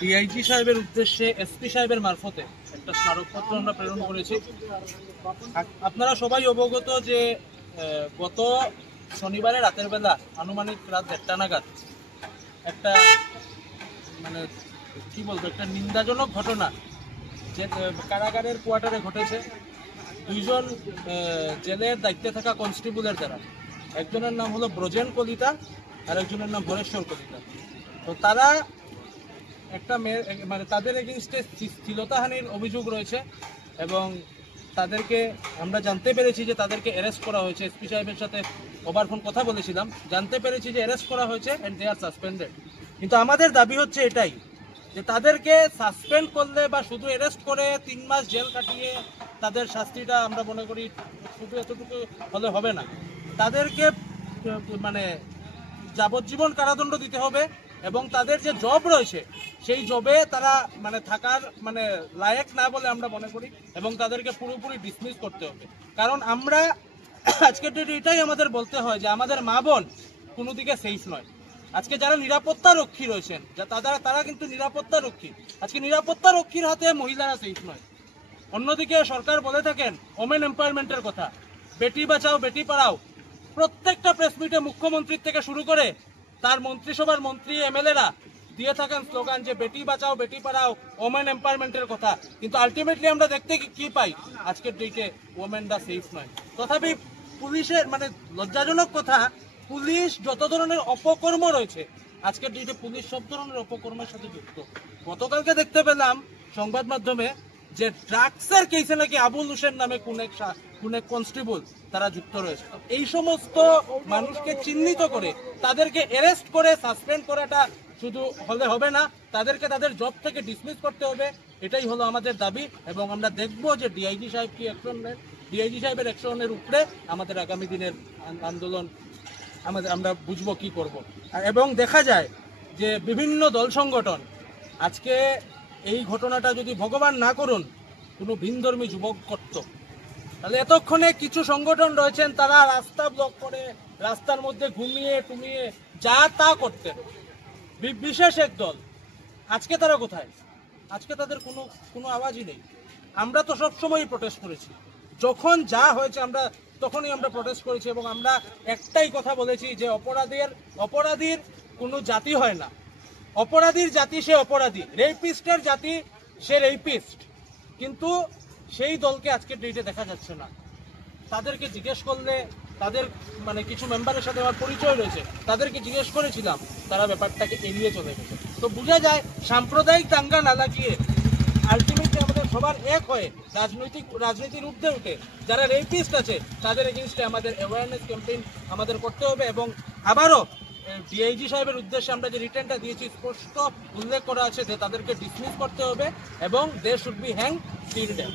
DIG সাহেবের উদ্দেশ্যে SP সাহেবের মারফতে একটা স্মারকপত্র আমরা প্রেরণ করেছি। আপনারা সবাই অবগত যে গত শনিবারে রাতের বেলা আনুমানিক রাত 1টা নাগাদ একটা মানে কি বলবো একটা নিন্দাজনক ঘটনা যে কারাগারের কোয়ার্টারে ঘটেছে। দুইজন জেলের দায়িত্বে থাকা কনস্টেবলের দ্বারা, একজনের নাম হলো ব্রজেন কলিতা আর একজনের নাম হরেশ্বর কলিতা। তো তারা একটা মেয়ে মানে তাদের এগেইনস্টে শ্লীলতাহানির অভিযোগ রয়েছে এবং তাদেরকে আমরা জানতে পেরেছি যে তাদেরকে অ্যারেস্ট করা হয়েছে। এসপি সাহেবের সাথে ওভার ফোন কথা বলেছিলাম, জানতে পেরেছি যে অ্যারেস্ট করা হয়েছে অ্যান্ড দে আর সাসপেন্ডেড। কিন্তু আমাদের দাবি হচ্ছে এটাই যে তাদেরকে সাসপেন্ড করলে বা শুধু অ্যারেস্ট করে 3 মাস জেল কাটিয়ে তাদের শাস্তিটা আমরা মনে করি শুধু এতটুকু হলে হবে না। তাদেরকে মানে যাবজ্জীবন কারাদণ্ড দিতে হবে এবং তাদের যে জব রয়েছে সেই জবে তারা মানে থাকার মানে লায়ক না বলে আমরা মনে করি এবং তাদেরকে পুরোপুরি ডিসমিস করতে হবে। কারণ আমরা আজকের ডেটে এটাই আমাদের বলতে হয় যে আমাদের মা বোন কোনো দিকে সেফ নয়। আজকে যারা নিরাপত্তা রক্ষী রয়েছেন তারা কিন্তু নিরাপত্তা রক্ষী, আজকে নিরাপত্তা রক্ষীর হাতে মহিলারা সেফ নয়। অন্যদিকে সরকার বলে থাকেন ওমেন এম্পাওয়ারমেন্টের কথা, বেটি বাঁচাও বেটি পড়াও। প্রত্যেকটা প্রেস মিটে মুখ্যমন্ত্রীর থেকে শুরু করে তার মন্ত্রিসভার মন্ত্রী এমএলএরা দিয়ে থাকেন স্লোগান যে বেটি বাঁচাও বেটি পড়াও, ওমেন এম্পাওয়ারমেন্টের কথা। কিন্তু আলটিমেটলি আমরা দেখতে কি পাই, আজকের ডেটে ওমেনরা সেফ নয়। তথাপি পুলিশের মানে লজ্জাজনক কথা, পুলিশ যত ধরনের অপকর্ম রয়েছে আজকের ডেটে পুলিশ সব ধরনের অপকর্মের সাথে যুক্ত। গতকালকে দেখতে পেলাম সংবাদ মাধ্যমে যে ড্রাগসের কেসে নাকি আবুল হোসেন নামে কোন এক কনস্টেবল তারা যুক্ত রয়েছে। এই সমস্ত মানুষকে চিহ্নিত করে তাদেরকে অ্যারেস্ট করে সাসপেন্ড করাটা শুধু হলে হবে না, তাদেরকে তাদের জব থেকে ডিসমিস করতে হবে। এটাই হলো আমাদের দাবি এবং আমরা দেখব যে ডিআইজি সাহেব কি অ্যাকশন নেন। ডিআইজি সাহেবের অ্যাকশনের উপরে আমাদের আগামী দিনের আন্দোলন আমরা বুঝবো কি করব। এবং দেখা যায় যে বিভিন্ন দল সংগঠন আজকে এই ঘটনাটা যদি ভগবান না করুন কোনো ভিনধর্মী যুবক করত, তাহলে এতক্ষণে কিছু সংগঠন রয়েছেন তারা রাস্তা ব্লক করে রাস্তার মধ্যে ঘুমিয়ে টুমিয়ে যা তা করতেন। বিশেষ এক দল আজকে তারা কোথায়? আজকে তাদের কোনো আওয়াজই নেই। আমরা তো সবসময়ই প্রোটেস্ট করেছি, যখন যা হয়েছে আমরা তখনই আমরা প্রোটেস্ট করেছি এবং আমরা একটাই কথা বলেছি যে অপরাধীর কোনো জাতি হয় না, অপরাধীর জাতি সে অপরাধী, রেপিস্টের জাতি সে রেপিস্ট। কিন্তু সেই দলকে আজকের ডেটে দেখা যাচ্ছে না। তাদেরকে জিজ্ঞেস করলে তাদের মানে কিছু মেম্বারের সাথে আমার পরিচয় রয়েছে, তাদেরকে জিজ্ঞেস করেছিলাম, তারা ব্যাপারটাকে এড়িয়ে চলে গেছে। তো বোঝা যায় সাম্প্রদায়িক দাঙ্গা না লাগিয়ে আলটিমেটলি আমাদের সবার এক হয়ে রাজনীতির ঊর্ধ্বে উঠে যারা রেপিস্ট আছে তাদের এগেইনস্টে আমাদের অ্যাওয়ারনেস ক্যাম্পেইন আমাদের করতে হবে। এবং আবারও ডিআইজি সাহেবের উদ্দেশ্যে আমরা যে রিটার্নটা দিয়েছি স্পষ্ট উল্লেখ করা আছে যে তাদেরকে ডিসমিস করতে হবে এবং they should be hang till death.